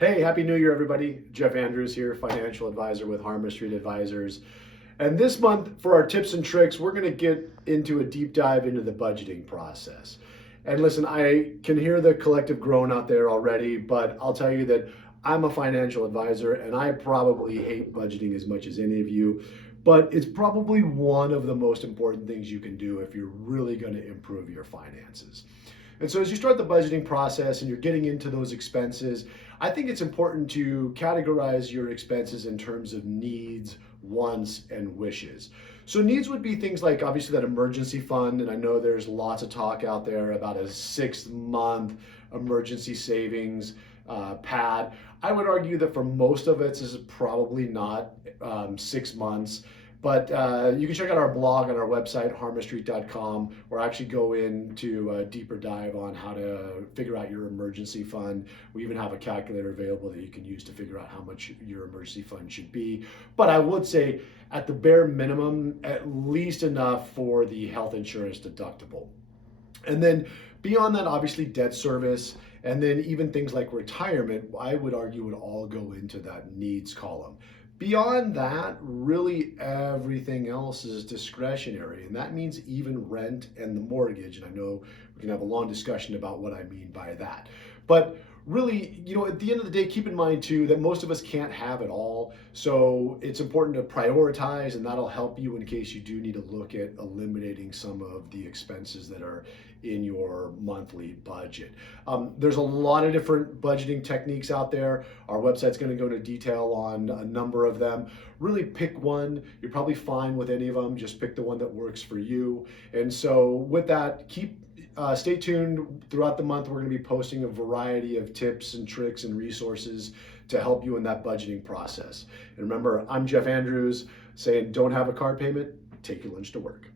Hey, Happy New Year, everybody. Jeff Andrews here, financial advisor with Harmon Advisors. And this month, for our tips and tricks, we're going to get into a deep dive into the budgeting process. And listen, I can hear the collective groan out there already, but I'll tell you that I'm a financial advisor and I probably hate budgeting as much as any of you. But it's probably one of the most important things you can do if you're really going to improve your finances. And so, as you start the budgeting process and you're getting into those expenses, I think it's important to categorize your expenses in terms of needs, wants, and wishes. So, needs would be things like obviously that emergency fund, and I know there's lots of talk out there about a 6 month emergency savings pad. I would argue that for most of it, this is probably not 6 months. But you can check out our blog on our website, harmistreet.com, or actually go into a deeper dive on how to figure out your emergency fund. We even have a calculator available that you can use to figure out how much your emergency fund should be. But I would say, at the bare minimum, at least enough for the health insurance deductible. And then beyond that, obviously, debt service, and then even things like retirement, I would argue would all go into that needs column. Beyond that, really everything else is discretionary, and that means even rent and the mortgage. And I know we can have a long discussion about what I mean by that. But really, at the end of the day, keep in mind too that most of us can't have it all. So it's important to prioritize, and that'll help you in case you do need to look at eliminating some of the expenses that are in your monthly budget. There's a lot of different budgeting techniques out there. Our website's going to go into detail on a number of them. Really pick one. You're probably fine with any of them. Just pick the one that works for you. And so with that, stay tuned throughout the month. We're going to be posting a variety of tips and tricks and resources to help you in that budgeting process. And remember, I'm Jeff Andrews saying, don't have a car payment, take your lunch to work.